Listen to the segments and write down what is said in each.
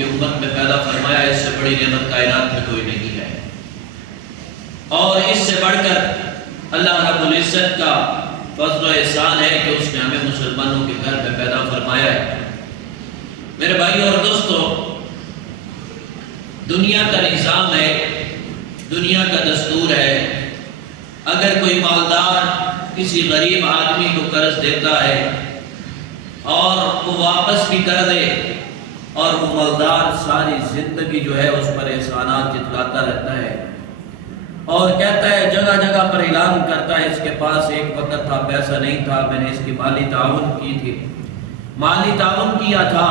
کی امت میں پیدا فرمایا، اس سے بڑی نعمت کائنات میں کوئی نہیں ہے۔ اور اس سے بڑھ کر اللہ رب العزت کا فضل و احسان ہے کہ اس نے ہمیں مسلمانوں کے گھر میں پیدا فرمایا ہے۔ میرے بھائیوں اور دوستو، دنیا کا نظام ہے، دنیا کا دستور ہے، اگر کوئی مالدار کسی غریب آدمی کو قرض دیتا ہے اور وہ واپس بھی کر دے، اور وہ مالدار ساری زندگی جو ہے اس پر احسانات جتلاتا رہتا ہے اور کہتا ہے، جگہ جگہ پر اعلان کرتا ہے، اس کے پاس ایک وقت تھا پیسہ نہیں تھا، میں نے اس کی مالی تعاون کی تھی، مالی تعاون کیا تھا،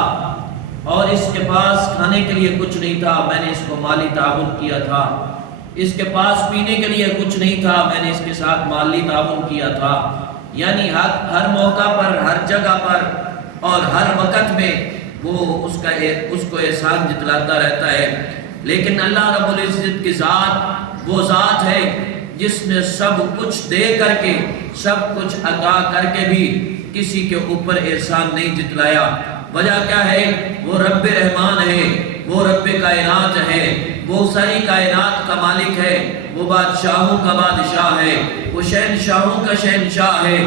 اور اس کے پاس کھانے کے لیے کچھ نہیں تھا، میں نے اس کو مالی تعاون کیا تھا، اس کے پاس پینے کے لیے کچھ نہیں تھا، میں نے اس کے ساتھ مالی تعاون کیا تھا۔ یعنی ہر موقع پر، ہر جگہ پر اور ہر وقت میں وہ اس کو احسان جتلاتا رہتا ہے۔ لیکن اللہ رب العزت کی ذات وہ ذات ہے جس نے سب کچھ دے کر کے، سب کچھ عطا کر کے بھی کسی کے اوپر احسان نہیں جتلایا۔ وجہ کیا ہے؟ وہ رب رحمان ہے، وہ رب کائنات ہے، وہ ساری کائنات کا مالک ہے، وہ بادشاہوں کا بادشاہ ہے، وہ شہنشاہوں کا شہنشاہ ہے۔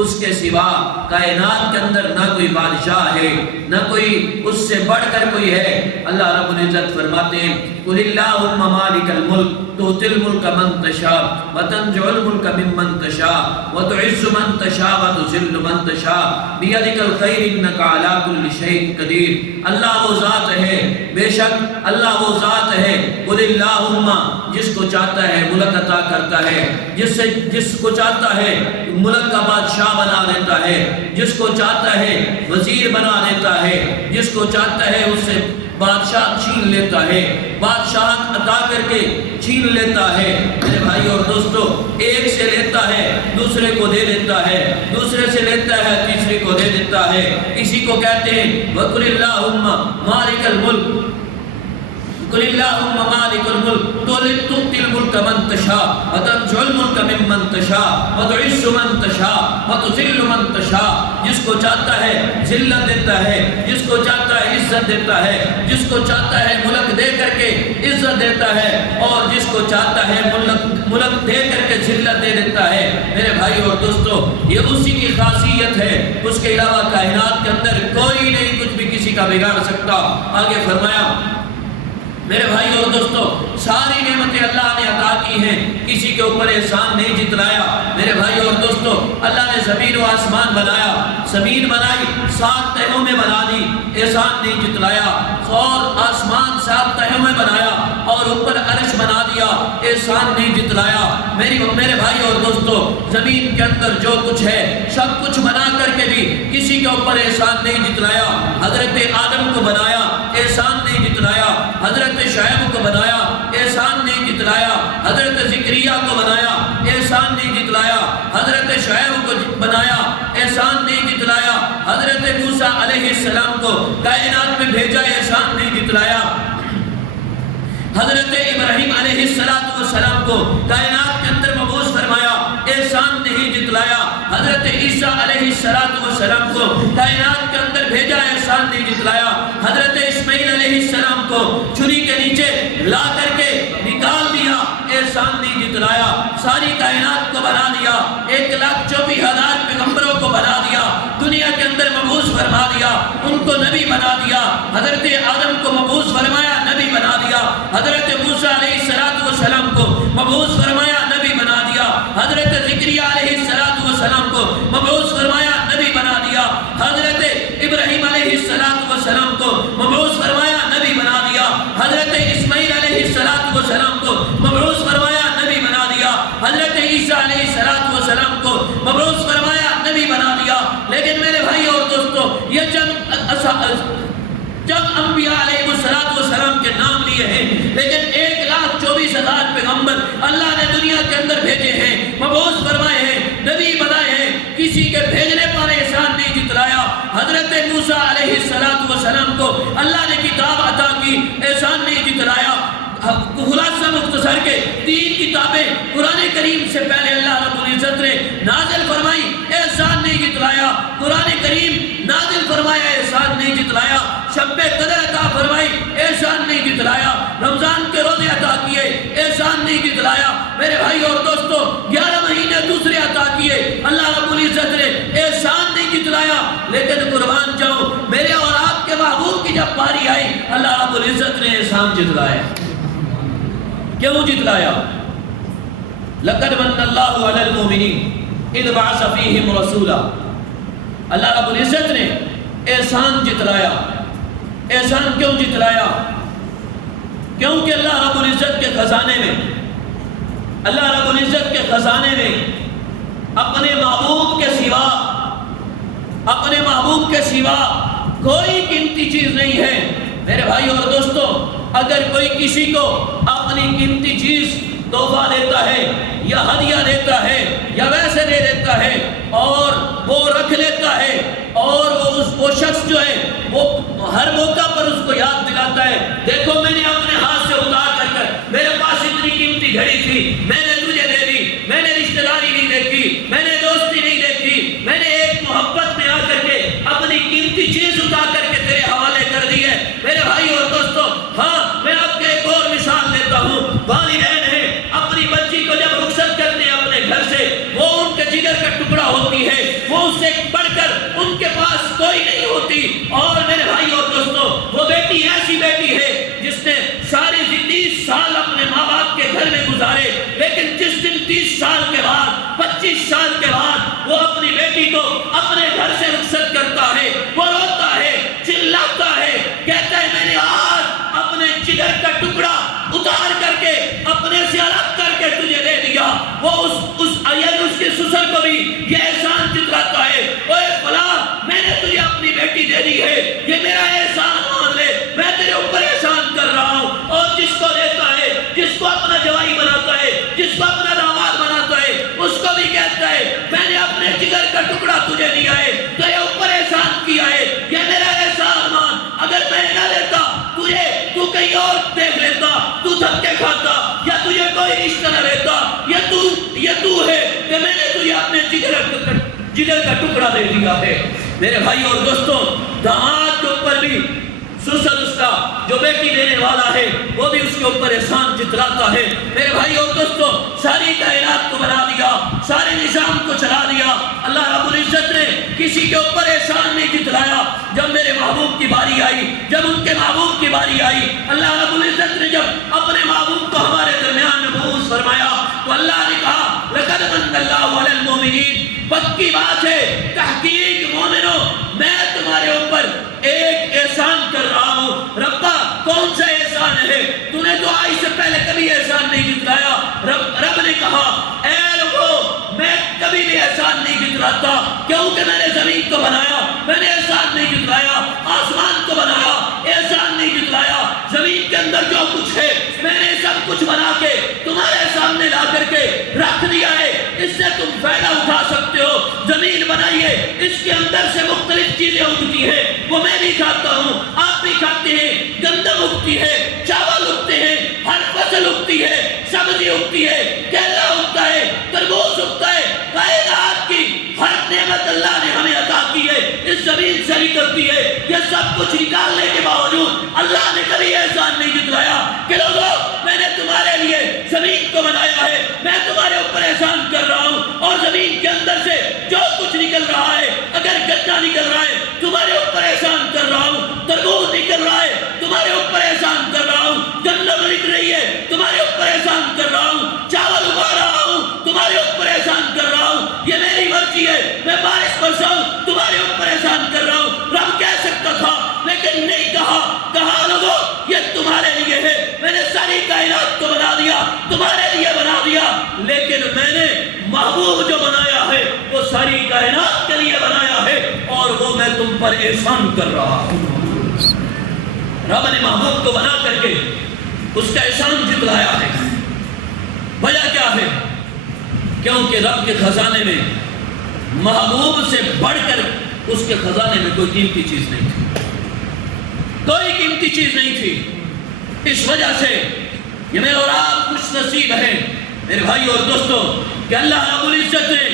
اس کے سوا کائنات کے اندر نہ کوئی بادشاہ ہے، نہ کوئی اس سے بڑھ کر کوئی ہے۔ اللہ رب العزت فرماتے ہیں، قُلِ اللَّهُمَّ مَالِكَ الْمُلْكِ تُؤْتِي الْمُلْكَ مَن تَشَاءُ وَتَنزِعُ الْمُلْكَ مِمَّن تَشَاءُ وَتُعِزُّ مَن تَشَاءُ وَتُذِلُّ مَن تَشَاءُ بِيَدِكَ الْخَيْرُ إِنَّكَ عَلَى كُلِّ شَيْءٍ قَدِيرٌ۔ اللہ وہ ذات ہے، بے شک اللہ وہ ذات ہے، قُلِ اللَّهُمَّ جس کو چاہتا ہے ملک عطا کرتا ہے، جس کو چاہتا ہے ملک کا بادشاہ بنا دیتا ہے، جس کو چاہتا ہے وزیر بنا دیتا ہے، جس کو چاہتا ہے اس سے بادشاہ چھین لیتا ہے، بادشاہ عطا کر کے چھین لیتا ہے۔ میرے بھائی اور دوستو، ایک سے لیتا ہے دوسرے کو دے دیتا ہے، دوسرے سے لیتا ہے تیسرے کو دے دیتا ہے۔ اسی کو کہتے ہیں وَقُلِ اللَّهُمَّ مَالِكَ الْمُلْكِ قُلِ اللَّهُمَّ مَالِكَ الْمُلْكِ تُؤْتِي الْمُلْكَ مَن تَشَاءُ وَتَنزِعُ الْمُلْكَ مِمَّن تَشَاءُ وَتُعِزُّ مَن تَشَاءُ وَتُذِلُّ مَن تَشَاءُ جس کو چاہتا ہے ذلت دیتا ہے، جس کو چاہتا ہے عزت دیتا ہے، جس کو چاہتا ہے ملک دے کر کے عزت دیتا ہے، اور جس کو چاہتا ہے ملک دے کر کے ذلت دے دیتا ہے۔ میرے بھائی اور دوستو، یہ اسی کی خاصیت ہے، اس کے علاوہ کائنات کے اندر کوئی نہیں کچھ بھی کسی کا بگاڑ سکتا۔ آگے فرمایا، میرے بھائی اور دوستو، ساری نعمتیں اللہ نے عطا کی ہیں، کسی کے اوپر احسان نہیں جتلایا۔ میرے بھائی اور دوستو، اللہ نے زمین و آسمان بنایا، زمین بنائی 7 تہوں میں بنا دی، احسان نہیں جتلایا، اور آسمان 7 تہوں میں بنایا اور اوپر عرش بنا دیا، احسان نہیں جتلایا۔ میرے بھائی اور دوستو، زمین کے اندر جو کچھ ہے سب کچھ بنا کر کے بھی کسی کے اوپر احسان نہیں جتلایا۔ حضرت آدم کو بنایا، احسان نہیں جتلایا، حضرت شعیب کو بنایا، احسان نہیں جتلایا، حضرت زکریا کو بنایا، احسان نہیں جتلایا، حضرت شعیب کو بنایا، احسان نہیں جتلایا، حضرت موسیٰ علیہ السلام کو کائنات میں بھیجا، احسان نہیں جتلایا، حضرت ابراہیم علیہ السلام کو کائنات کے اندر مبعوث فرمایا، احسان نہیں جتلایا، حضرت عیسیٰ علیہ السلام کو کائنات کے اندر بھیجا، احسان نہیں جتلایا، حضرت اسماعیل علیہ السلام کو چھری کے نیچے لا کر کے نکال دیا، احسان نہیں جتلایا، ساری کائنات کو بنا دیا، 1,24,000 پیغمبروں کو بنا دیا، دنیا کے اندر مبعوث فرما دیا، ان کو نبی بنا دیا، حضرت آدم کو مبعوث فرمایا، نبی بنا دیا، حضرت موسیٰ علیہ السلام کو مبعوث فرمایا، نبی بنا دیا، حضرت زکریا علیہ السلام کو مبعوث فرمایا، نبی بنا دیا، حضرت ابراہیم علیہ السلام کو مبعوث فرمایا، نبی بنا دیا، حضرت اسماعیل علیہ السلام کو مبعوث فرمایا، نبی بنا دیا، حضرت عیسیٰ علیہ السلام کو مبعوث فرمایا، نبی بنا دیا۔ لیکن میرے بھائی اور دوستو، یہ جب انبیاء علیہ السلام کے نام لیے ہیں، لیکن 1,24,000 پیغمبر اللہ نے دنیا کے اندر بھیجے ہیں، مبعوث فرمائے ہیں، نبی بنائے ہیں، کسی کے بھیجنے پر احسان نہیں جتلایا۔ حضرت موسیٰ علیہ السلام کو اللہ نے کتاب عطا کی، احسان نہیں جتلایا۔ خلاصہ مختصر کے 3 کتابیں قرآن کریم سے پہلے اللہ رب العزت نے نازل فرمائی، احسان نہیں جتلایا۔ قرآن کریم نازل فرمایا، احسان نہیں جتلایا۔ شب قدر عطا فرمائی، احسان نہیں جتلایا، رمضان کے روزے عطا کیے، احسان نہیں جتلایا، میرے بھائی اور دوستو 11 مہینے دوسرے عطا کیے، اللہ رب العزت نے احسان نہیں جتلایا، لیکن قربان جاؤ میرے اور آپ کے محبوب کی جب باری آئی اللہ رب العزت نے احسان جتلایا۔ کیوں جتلایا؟ لقد من اللہ علی المؤمنین اذ بعث فیہم رسولا، اللہ رب العزت نے احسان جتلایا۔ احسان کیوں جتلایا؟ کیونکہ اللہ رب العزت کے خزانے میں، اللہ رب العزت کے خزانے میں اپنے محبوب کے سوا، اپنے محبوب کے سوا کوئی قیمتی چیز نہیں ہے۔ میرے بھائی اور دوستو، اگر کوئی کسی کو اپنی قیمتی چیز تحفہ دیتا ہے یا ہدیہ دیتا ہے یا ویسے دے دیتا ہے اور وہ رکھ لیتا ہے اور وہ شخص جو ہے وہ ہر موقع پر اس کو یاد دلاتا ہے، دیکھو میں نے اپنے ہاتھ سے اتار کر میرے پاس اتنی قیمتی گھڑی تھی، میں نے تجھے دے دی، میں نے رشتہ داری نہیں دیکھی، میں نے دوستی نہیں دیکھی، میں نے ایک محبت میں آ کر کے اپنی قیمتی چیز اتار کر کے تیرے حوالے کر دی ہے۔ میرے بھائی اور دوستو، ہاں میں آپ کے ایک اور مثال دیتا ہوں، والدین ہیں اپنی بچی کو جب رخصت کرتے ہیں اپنے گھر سے، وہ ان کے جگر کا ٹکڑا ہوتی ہے، وہ اس سے بڑھ کر ان کے پاس کوئی نہیں ہوتی۔ اور میرے بھائی اور دوستو، وہ بیٹی ایسی بیٹی ہے جس نے سارے 30 سال اپنے ماں باپ کے گھر میں گزارے، لیکن جس دن 30 سال کے بعد 25 سال کے بعد وہ اپنی بیٹی کو اپنے گھر سے رخصت کرتا ہے، وہ روتا ہے، چلاتا ہے، کہتا ہے میں نے آج اپنے جگر کا ٹکڑا اتار کر کے اپنے سے الگ کر کے تجھے دے دیا۔ وہ اس کے سسر کو بھی یہ احسان جتلاتا ہے، اوے فلاں میں نے تجھے اپنی بیٹی دے دی ہے، یہ میرا احسان مان لے، میں تیرے اوپر احسان کر رہا ہوں۔ اور جس کو دیتا ہے، جس کو اپنا جوائی بناتا ہے، جس کو اپنا داماد بناتا ہے، اس کو بھی کہتا ہے میں نے اپنے جگر کا ٹکڑا تجھے دیا ہے، تیرے اوپر احسان کیا ہے، یہ میرا احسان مان۔ اگر میں نہ دیتا تجھے، تو کہیں اور دیکھ لیتا، تو دھکے کھاتا یا تجھے کوئی رشتہ نہ رہتا، یہ تو ہے کہ میں نے تجھے اپنے جگر کا ٹکڑا دے دیا ہے۔ میرے بھائی اور دوستوں، داماد کے اوپر بھی سسر اس کا جو بیٹی دینے والا ہے وہ بھی اس کے اوپر احسان جتلاتا ہے۔ میرے بھائی اور دوستوں، ساری کائنات کو بنا دیا، سارے نظام کو چلا دیا، اللہ رب العزت نے کسی کے اوپر احسان نہیں جتلایا۔ جب میرے محبوب کی باری آئی، جب ان کے محبوب کی باری آئی، اللہ رب العزت نے جب اپنے محبوب کو ہمارے درمیان میں مبعوث فرمایا تو اللہ نے کہا لقد من اللہ علی المؤمنین، پکی بات ہے، تحقیق مومنوں میں تمہارے اوپر ایک احسان کر رہا ہوں۔ ربا کون سا احسان ہے؟ تو نے تو آج سے پہلے کبھی احسان نہیں جتلایا۔ رب نے کہا اے لوگو میں کبھی بھی احسان نہیں جتلاتا، کیونکہ میں نے زمین کو بنایا، میں نے احسان نہیں جتلایا، آسمان کو بنایا، احسان نہیں جتلایا، زمین کے اندر جو کچھ ہے میں نے سب کچھ بنا کے تمہارے سامنے لا کر کے رکھ دیا ہے، اس سے تم فائدہ اٹھا سکتے ہو۔ زمین بنائی ہے، اس کے اندر سے مختلف چیزیں اگتی ہیں، وہ میں بھی کھاتا ہوں، آپ بھی کھاتے ہیں، گندم اگتی ہے، چاول اگتے ہیں، ہر فصل اگتی ہے، سبزی اگتی ہے، کیلا اگتا ہے، تربوز اگتا ہے، کائنات کی ہر نعمت اللہ نے ہمیں عطا کی ہے، اس زمین سے نکلتی ہے۔ یہ سب کچھ نکالنے کے باوجود اللہ نے کبھی احسان نہیں جتلایا کہ لوگوں میں نے تمہارے لیے زمین کو بنایا ہے، میں تمہارے اوپر احسان کر رہا ہوں، اور زمین کے اندر سے جو کچھ نکل رہا ہے، اگر گنا نکل رہا ہے تمہارے اوپر احسان کر رہا ہوں، تربوز نکل رہا ہے تمہارے اوپر احسان کر رہا ہوں، گندم نکل رہی ہے تمہارے اوپر احسان کر رہا ہوں، چاول اگا رہا ہوں تمہارے اوپر احسان کر رہا ہوں، یہ میری مرضی ہے، میں بارش برساؤں تمہارے اوپر احسان کر رہا ہوں۔ رب کہہ سکتا تھا لیکن نہیں کہا، کہا لوگو یہ تمہارے لیے ہے، میں نے ساری کائنات کو بنا دیا، تمہارے لیے بنا دیا، لیکن میں نے محبوب جو بنایا ہے وہ ساری کائنات کے لیے بنایا ہے، اور وہ میں تم پر احسان کر رہا ہوں۔ رب نے محبوب کو بنا کر کے اس کا احسان جتلایا ہے۔ وجہ کیا ہے؟ کیونکہ رب کے خزانے میں محبوب سے بڑھ کر اس کے خزانے میں کوئی قیمتی چیز نہیں تھی، کوئی قیمتی چیز نہیں تھی۔ اس وجہ سے یہ میرے اور آپ خوش نصیب ہیں میرے بھائی اور دوستوں کہ اللہ رب العزت نے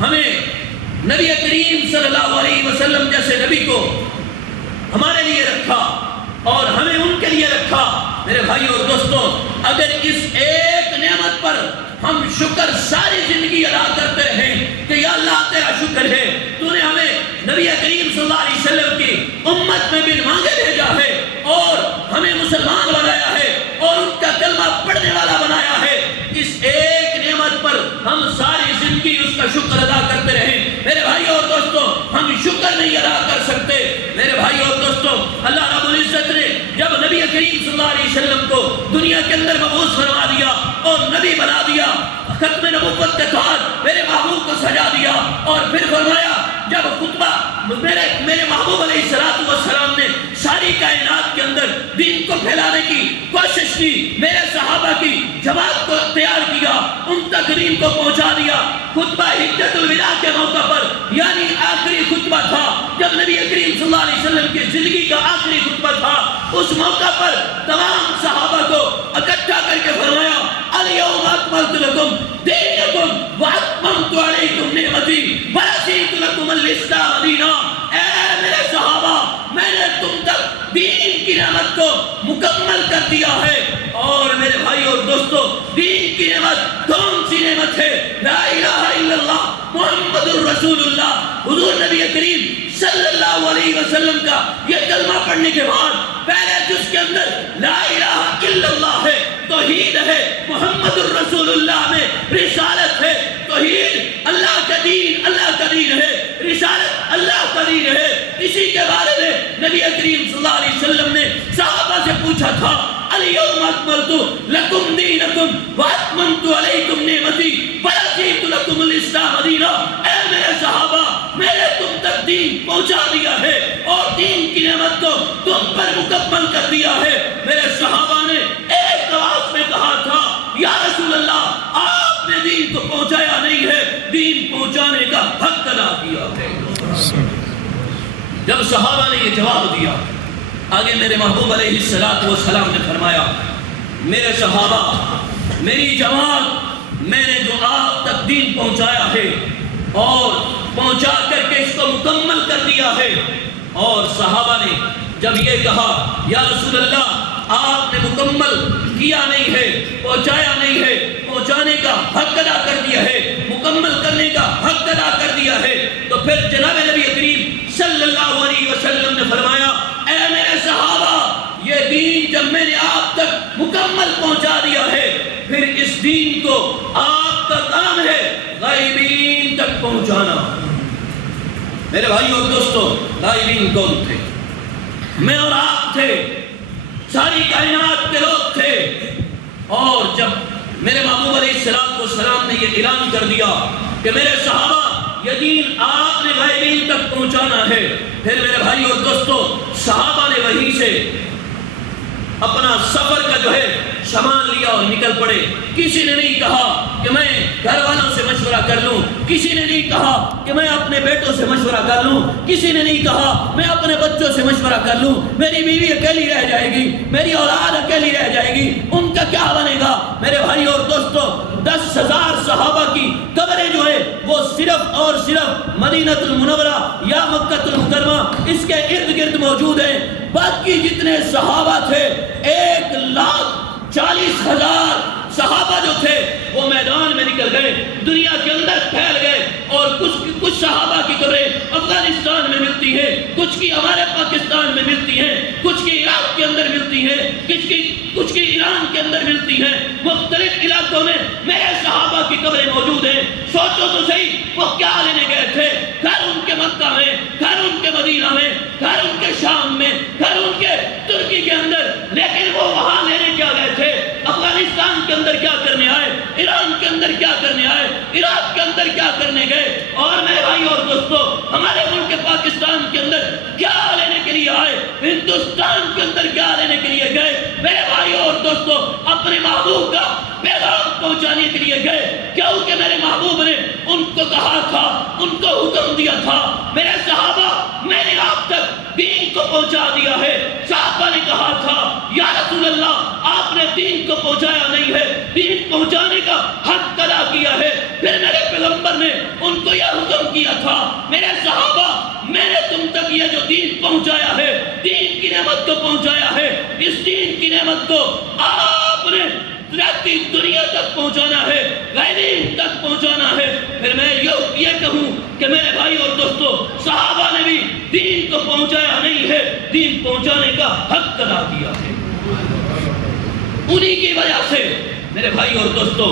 ہمیں نبی کریم صلی اللہ علیہ وسلم جیسے نبی کو ہمارے لیے رکھا اور ہمیں ان کے لیے رکھا۔ میرے بھائیو اور دوستوں، اگر اس ایک نعمت پر ہم شکر ساری زندگی ادا کرتے رہیں کہ یا اللہ تیرا شکر ہے، تو نے ہمیں نبی کریم صلی اللہ علیہ وسلم کی امت میں بن مانگے بھیجا ہے اور ہمیں مسلمان بنایا ہے اور ان کا کلمہ پڑھنے والا بنایا ہے، اس ایک نعمت پر ہم ساری زندگی اس کا شکر ادا کرتے رہیں۔ میرے بھائیو اور دوستوں، ہم شکر نہیں ادا کر سکتے۔ میرے بھائیو اور دوستوں، اللہ رب العزت نے جب نبی کریم صلی اللہ علیہ وسلم کو دنیا کے اندر مبعوث فرما دیا اور نبی بنا دیا، ختم نبوت کے بعد میرے محبوب کو سجا دیا اور پھر فرمایا جب خطبہ میرے محبوب علیہ السلام نے ساری کائنات کے اندر دین کو پھیلانے کی کوشش کی، میرے صحابہ کی جماعت کو تیار کیا، ان تک دین کو پہنچا دیا۔ خطبہ حجۃ الوداع کے موقع پر، یعنی آخری خطبہ تھا جب نبی کریم صلی اللہ علیہ وسلم کی زندگی کا آخری خطبہ تھا، اس موقع پر تمام صحابہ کو اکٹھا کر کے فرمایا الیوم اکملت لکم دینکم واتممت علیکم نعمتی ورضیت لکم الاسلام دینا۔ اے میرے صحابہ، میں نے تم تک دین کی نعمت کو مکمل کر دیا ہے۔ اور میرے بھائی اور دوستو، دین کی نعمت کون سی نعمت ہے؟ لا الہ الا اللہ محمد الرسول اللہ۔ حضور نبی کریم صلی اللہ علیہ وسلم کا یہ کلمہ پڑھنے کے بعد پہلے جس کے اندر لا الہ الا اللہ ہے، توحید ہے، محمد الرسول اللہ میں رسالت ہے، توحید اللہ کا دین، اللہ کا دین ہے، رسالت اللہ کا دین ہے۔ اسی کے بارے میں نبی کریم صلی اللہ علیہ وسلم نے صحابہ سے پوچھا تھا الیوم اکملت لکم دینکم واتممت علیکم نعمتی ورضیت لکم الاسلام دینا۔ اے میرے صحابہ، میں نے تم تک دین پہنچا دیا ہے اور دین کی نعمت کو تم پر مکمل کر دیا ہے۔ میرے صحابہ نے ایک آواز میں کہا تھا یا رسول اللہ، آپ نے دین کو پہنچایا نہیں ہے، دین پہنچانے کا حق ادا کیا ہے۔ جب صحابہ نے یہ جواب دیا، آگے میرے محبوب علیہ السلام نے فرمایا میرے صحابہ، میری جماعت، میں نے جو آپ تک دین پہنچایا ہے اور پہنچا کر کے اس کو مکمل کر دیا ہے۔ اور صحابہ نے جب یہ کہا یا رسول اللہ، آپ نے مکمل کیا نہیں ہے، پہنچایا نہیں ہے، پہنچانے کا حق ادا کر دیا ہے، مکمل کرنے کا حق ادا کر دیا ہے، تو پھر جناب نبی کریم صلی اللہ علیہ وسلم نے فرمایا اے میرے صحابہ، یہ دین جب میں نے آپ تک مکمل پہنچا دیا ہے، پھر اس دین کو آپ کا کام ہے غائبین تک پہنچانا۔ میرے بھائیو اور دوستو، غائبین کون تھے؟ میں اور آپ تھے، ساری کائنات کے لوگ تھے۔ اور جب میرے محبوب علیہ السلام نے یہ اعلان کر دیا کہ میرے صحابہ، یہ دین آپ نے غائبین تک پہنچانا ہے، پھر میرے بھائی اور دوستو، صحابہ نے وہیں سے اپنا سفر کا جو ہے سامان لیا اور نکل پڑے۔ کسی نے نہیں کہا کہ میں گھر والوں سے مشورہ کر لوں، کسی نے نہیں کہا کہ میں اپنے بیٹوں سے مشورہ کر لوں، کسی نے نہیں کہا میں اپنے بچوں سے مشورہ کر لوں، میری بیوی اکیلی رہ جائے گی، میری اولاد اکیلی رہ جائے گی، ان کا کیا بنے گا؟ میرے بھائی اور دوستو، 10,000 صحابہ کی قبریں جو ہے وہ صرف اور صرف مدینہ المنورہ یا مکہ المکرمہ اس کے ارد گرد موجود ہیں۔ باقی جتنے صحابہ تھے 1,40,000 صحابہ جو تھے وہ میدان میں نکل گئے، دنیا کے اندر پھیل گئے۔ اور کچھ صحابہ کی قبریں افغانستان میں ملتی ہیں، کچھ کی ہمارے پاکستان میں ملتی ہیں، کچھ کی عراق کے اندر ملتی ہیں، کچھ کی ایران کے اندر ملتی ہیں۔ مختلف علاقوں میں میرے صحابہ کی قبریں موجود ہیں۔ سوچو تو صحیح، وہ کیا لینے گئے تھے؟ گھر ان کے مکہ میں، گھر ان کے مدینہ میں، گھر ان کے شام میں، گھر ان کے ترکی کے اندر، لیکن وہ وہاں لینے کیا گئے تھے؟ افغانستان کے اندر کیا کرنے آئے؟ ایران کے اندر کیا کرنے آئے؟ عراق کے اندر کیا کرنے گئے؟ اور میرے بھائی اور دوستو، ہمارے ملک پاکستان کے اندر کیا لینے کے لیے آئے؟ ہندوستان کے اندر کیا لینے کے لیے گئے؟ میرے بھائی اور دوستو، اپنے محبوب کا پیغام پہنچانے کے لیے گئے، کیونکہ میرے محبوب نے ان کو کہا تھا، ان کو حکم دیا تھا میرے صحابہ، میں نے آپ تک دین کو پہنچا دیا ہے۔ صحابہ نے کہا تھا یا رسول اللہ، آپ نے دین کو پہنچایا نہیں ہے، دین پہنچانے کا حق ادا کیا ہے۔ پھر میرے پیغمبر نے ان کو یہ حکم کیا تھا میرے صحابہ، میں نے تم تک یہ جو دین پہنچایا ہے، نعمت کو پہنچایا ہے، اس دین کی نعمت کو آپ نے رہتی دنیا تک پہنچانا ہے، غیبین تک پہنچانا ہے۔ پھر میں یہ کہوں کہ میرے بھائی اور دوستو، صحابہ نے بھی دین کو پہنچایا نہیں ہے، دین پہنچانے کا حق ادا کیا ہے۔ انہی کی وجہ سے میرے بھائی اور دوستو،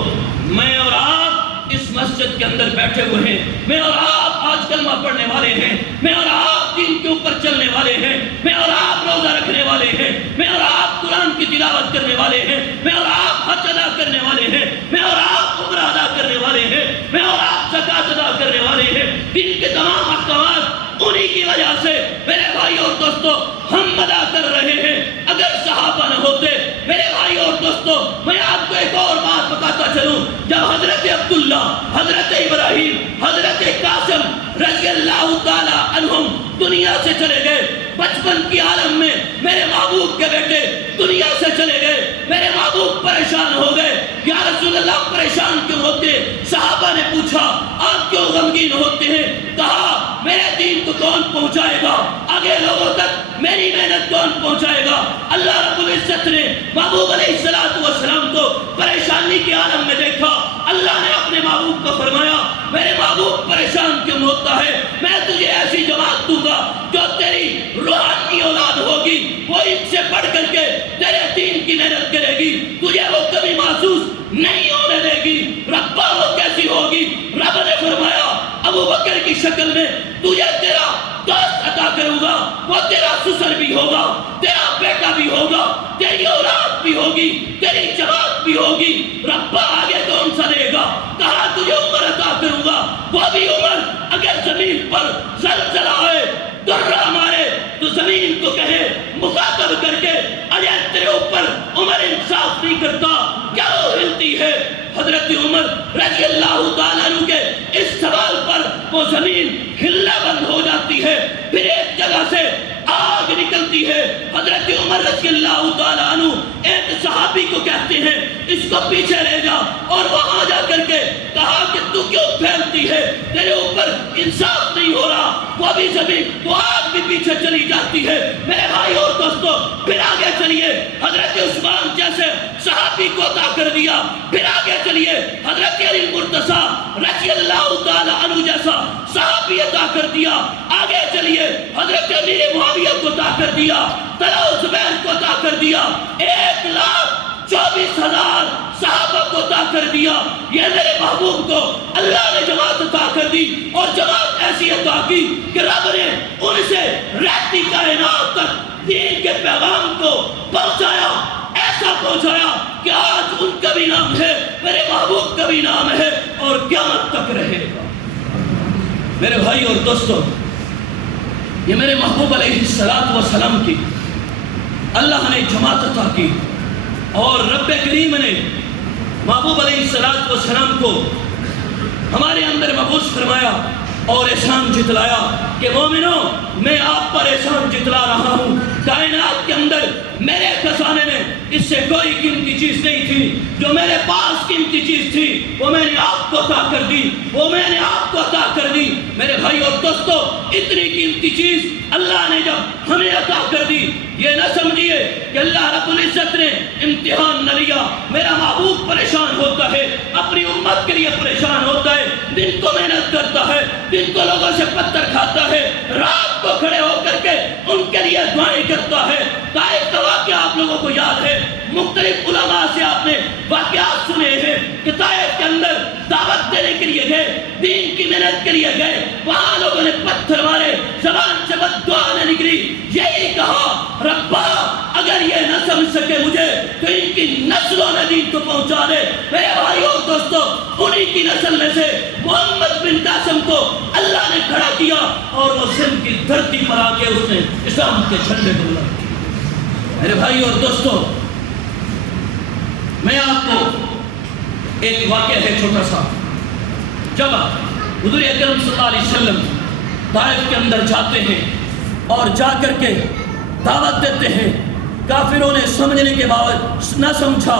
میں اور آپ اس مسجد کے اندر بیٹھے ہوئے ہیں، میں اور آپ آج کلمہ پڑھنے والے ہیں، میں اور آپ دین کے اوپر چلنے والے ہیں، میں اور آپ روزہ رکھنے والے ہیں، میں اور آپ قرآن کی تلاوت کرنے والے ہیں، میں اور آپ حج ادا کرنے والے ہیں، میں اور آپ عمرہ ادا کرنے والے ہیں، میں اور آپ زکوٰۃ ادا کرنے والے ہیں۔ دین کے تمام احکامات انہی کی وجہ سے میرے بھائی اور دوستو ہم ادا کر رہے ہیں۔ اگر صحابہ نہ ہوتے میرے بھائی اور دوستو، میں آپ کو ایک اور بات بتاتا چلوں، جب حضرت عبداللہ، حضرت ابراہیم، حضرت قاسم رضی اللہ تعالی عنہم دنیا سے چلے گئے، بچپن کی عالم میں میرے محبوب کے بیٹے دنیا سے چلے گئے، میرے محبوب پریشان ہو گئے، یا رسول اللہ پریشان کیوں ہوتے؟ صحابہ نے پوچھا آپ کیوں غمگین ہوتے ہیں؟ کہا میرے دین کو کون پہنچائے گا؟ آگے لوگوں تک میری محنت کون پہنچائے گا؟ اللہ رب العزت نے محبوب علیہ السلام کو پریشانی کے عالم میں دیکھا، اللہ نے اپنے محبوب کو فرمایا میرے محبوب پریشان کیوں ہوتا ہے؟ میں تجھے ایسی جماعت دوں گا جو تیری روحانی اولاد ہوگی، وہ ان سے بڑھ کر کے تیرے دین کی محنت کرے گی، تجھے وہ کبھی محسوس نہیں ہونے دے گی۔ ربا وہ کیسی ہوگی؟ رب نے فرمایا ابو بکر کی شکل میں تجھے تیرا دوست عطا کروں گا، وہ تیرا سسر بھی ہوگا، تیرا بیٹا بھی ہوگا، تیری اولاد بھی ہوگی، تیری جماعت بھی ہوگی۔ ربا آگے کون سا دے گا؟ کہا تجھے عمر عطا کروں گا، وہ بھی عمر اگر زمین پر زلزلہ آئے، درہ مارے تو زمین کو کہے مخاطب کر کے اجے تیرے اوپر عمر انصاف نہیں کرتا، کیا وہ ہلتی ہے؟ حضرت عمر رضی اللہ تعالیٰ عنہ کے اس سوال پر وہ زمین ہلنا بند ہو جاتی ہے، پھر ایک جگہ سے آگ نکلتی ہے۔ حضرت عمر رضی اللہ تعالیٰ عنہ ایک صحابی کو کہتے ہیں اس کو پیچھے لے جا، اور وہاں جا کر کے کہا کہ تو کیوں پھیلتی ہے؟ تیرے اوپر انصاف نہیں ہو رہا۔ وہ بھی زمین، وہ آگ بھی پیچھے چلی جاتی ہے۔ میرے بھائی اور دوستو، پھر آگے چلیے، حضرت عثمان جیسے صحابی کو عطا کر دیا۔ پھر آگے چلیے، حضرت علی المرتضیٰ رضی اللہ تعالیٰ عنہ جیسا صحابی عطا کر دیا۔ آگے چلیے، حضرت امیر معاویہ کو عطا کر دیا، طلحہ و زبیر کو عطا کر دیا، 1,24,000 صحابہ کو عطا کر دیا۔ یہ میرے محبوب کو اللہ نے جماعت عطا کر دی، اور جماعت ایسی عطا کی کہ رب نے ان سے رہتی کائنات تک دین کے پیغام کو پہنچایا، ایسا پہنچایا کہ آج ان کا بھی نام ہے، میرے محبوب کا بھی نام ہے، اور قیامت تک رہے گا۔ میرے بھائی اور دوستو، یہ میرے محبوب علیہ السلام کی اللہ نے جماعت عطا کی، اور رب کریم نے محبوب علیہ السلام کو ہمارے اندر مبعوث فرمایا اور احسان جتلایا کہ مومنوں میں آپ پر احسان جتلا رہا ہوں۔ کائنات کے اندر میرے خزانے میں اس سے کوئی قیمتی چیز نہیں تھی، جو میرے پاس قیمتی چیز تھی وہ میں نے آپ کو عطا کر دی، وہ میں نے آپ کو عطا کر دی۔ میرے بھائی اور دوستو، اتنی قیمتی چیز اللہ نے جب ہمیں عطا کر دی، یہ نہ سمجھیے کہ اللہ رب العزت نے امتحان نہ لیا۔ میرا محبوب پریشان ہوتا ہے، اپنی امت کے لیے پریشان ہوتا ہے، دن کو محنت کرتا ہے، دن کو لوگوں سے پتھر کھاتا ہے، رات کو کھڑے ہو کر کے ان کے لیے دعائیں کرتا ہے۔ طائف کا واقعہ آپ لوگوں کو یاد ہے، مختلف علماء سے آپ نے واقعات سنے ہیں کہ طائف کے اندر دعوت دینے کے لیے گئے، دین کی محنت کے لیے گئے، وہاں لوگوں نے پتھر مارے، زبان سے بد دعا نہ نکلی، یہی کہا ربا اگر یہ نہ سمجھ سکے مجھے تو ان کی نسلوں نے دین کو پہنچا دے۔ میرے بھائیوں اور دوستو، انہی کی نسل میں سے محمد بن قاسم کو اللہ نے کھڑا کیا، اور وہ سندھ کی دھرتی پر آ کے اس نے اسلام کے جھنڈے کو بلند کیا۔ میرے بھائی اور دوستو، میں آپ کو ایک واقعہ ہے چھوٹا سا، جب حضور اکرم صلی اللہ علیہ وسلم طائف کے اندر جاتے ہیں اور جا کر کے دعوت دیتے ہیں، کافروں نے سمجھنے کے باوجود نہ سمجھا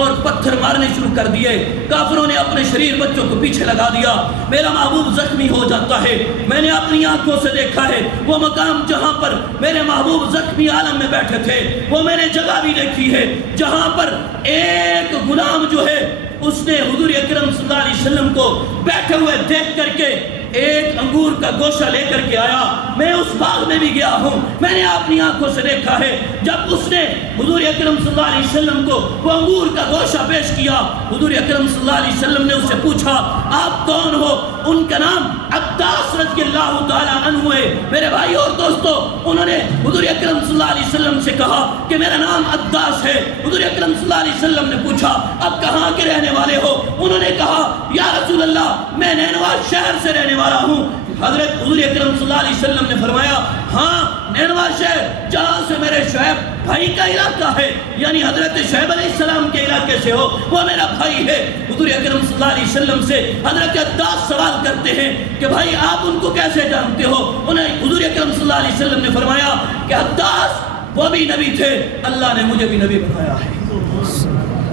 اور پتھر مارنے شروع کر دیے. کافروں نے اپنے شریر بچوں کو پیچھے لگا دیا. میرا محبوب زخمی ہو جاتا ہے. میں نے اپنی آنکھوں سے دیکھا ہے وہ مقام جہاں پر میرے محبوب زخمی عالم میں بیٹھے تھے. وہ میں نے جگہ بھی دیکھی ہے جہاں پر ایک غلام جو ہے اس نے حضور اکرم صلی اللہ علیہ وسلم کو بیٹھے ہوئے دیکھ کر کے ایک انگور کا گوشہ لے کر کے آیا. میں اس باغ میں بھی گیا ہوں. میں نے اپنی آنکھوں سے دیکھا ہے جب اس نے حضور اکرم صلی اللہ علیہ وسلم کو وہ انگور کا گوشہ پیش کیا. حضور اکرم صلی اللہ علیہ وسلم نے اس سے پوچھا آپ کون ہو؟ ان کا نام عداس رضی اللہ تعالیٰ عنہ ہے. میرے بھائی اور دوستو انہوں نے حضور اکرم صلی اللہ علیہ وسلم سے کہا کہ میرا نام عداس ہے. حضور اکرم صلی اللہ علیہ وسلم نے پوچھا اب کہاں کے رہنے والے ہو؟ انہوں نے کہا یا رسول اللہ میں نینوا شہر سے رہنے والا ہوں. حضرت حضور اکرم صلی اللہ علیہ وسلم نے فرمایا ہاں نینوا شہر جہاں سے میرے شعیب بھائی کا علاقہ ہے یعنی حضرت شعیب علیہ السلام کے علاقے سے ہو وہ میرا بھائی ہے. حضور اکرم صلی اللہ علیہ وسلم سے حضرت عداس سوال کرتے ہیں کہ بھائی آپ ان کو کیسے جانتے ہو؟ انہیں حضور اکرم صلی اللہ علیہ وسلم نے فرمایا کہ عداس وہ بھی نبی تھے اللہ نے مجھے بھی نبی بنایا ہے.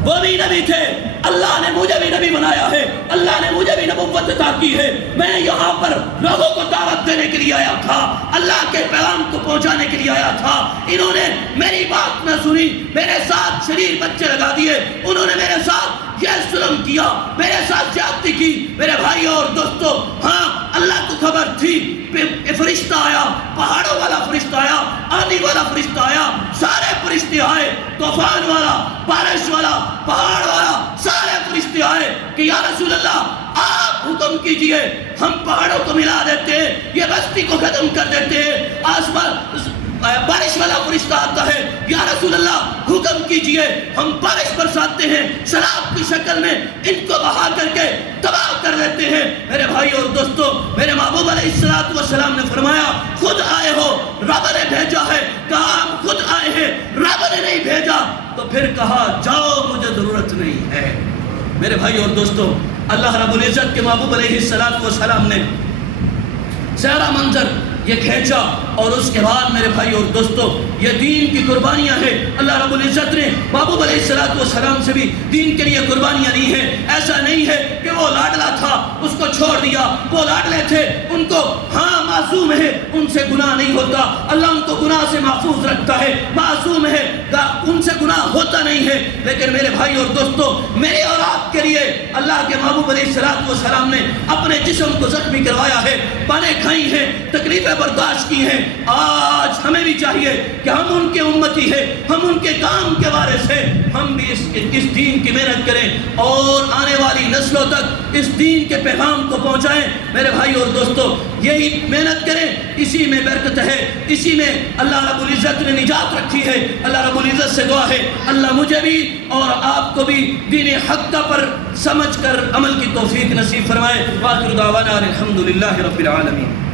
وہ بھی نبی تھے اللہ نے مجھے بھی نبی بنایا ہے. اللہ نے مجھے بھی نبوت عطا کی ہے. میں یہاں پر لوگوں کو دعوت دینے کے لیے آیا تھا اللہ کے پیغام کو پہنچانے کے لیے آیا تھا. انہوں نے میری بات نہ سنی میرے ساتھ شریر بچے لگا دیے. انہوں نے میرے ساتھ یہ ظلم کیا میرے ساتھ زیادتی کی. میرے بھائی اور دوستو ہاں اللہ کو خبر تھی فرشتہ آیا پہاڑوں والا فرشتہ آیا آندھی والا فرشتہ آیا سارے فرشتے آئے طوفان والا بارش والا پہاڑ والا سارے فرشتے آئے کہ یا رسول اللہ آپ حکم کیجئے ہم پہاڑوں کو ملا دیتے یہ بستی کو ختم کر دیتے. آسمان بارش والا فرشتہ آتا ہے یا رسول اللہ حکم کیجئے ہم بارش برساتے ہیں سیلاب کی شکل میں ان کو بہا کر کے تباہ کر دیتے ہیں. میرے بھائی اور دوستو میرے محبوب علیہ السلام نے فرمایا خود آئے ہو رب نے بھیجا ہے. کہا ہم خود آئے ہیں رب نے نہیں بھیجا. تو پھر کہا جاؤ مجھے ضرورت نہیں ہے. میرے بھائی اور دوستو اللہ رب العزت کے محبوب علیہ السلام نے سارا منظر یہ کھینچا اور اس کے بعد میرے بھائی اور دوستو یہ دین کی قربانیاں ہیں. اللہ رب العزت نے محبوب علیہ السلام سے بھی دین کے لیے قربانیاں لی ہیں. ایسا نہیں ہے کہ وہ لاڈلا تھا اس کو چھوڑ دیا. وہ لاڈلے تھے ان کو ہاں معصوم ہے ان سے گناہ نہیں ہوتا. اللہ ان کو گناہ سے محفوظ رکھتا ہے معصوم ہے ان سے گناہ ہوتا نہیں ہے. لیکن میرے بھائی اور دوستو میرے اور آپ کے لیے اللہ کے محبوب علیہ السلام نے اپنے جسم کو زخمی کروایا ہے پانے کھائی ہیں تکلیفیں برداشت کی ہیں. آج ہمیں بھی چاہیے کہ ہم ان کے امتی ہیں ہم ان کے کام کے وارث ہیں. ہم بھی اس دین کی محنت کریں اور آنے والی نسلوں تک اس دین کے پیغام کو پہنچائیں. میرے بھائی اور دوستو یہی محنت کریں اسی میں برکت ہے اسی میں اللہ رب العزت نے نجات رکھی ہے. اللہ رب العزت سے دعا ہے اللہ مجھے بھی اور آپ کو بھی دین حق پر سمجھ کر عمل کی توفیق نصیب فرمائے. وآخر دعوانا الحمدللہ رب العالمین.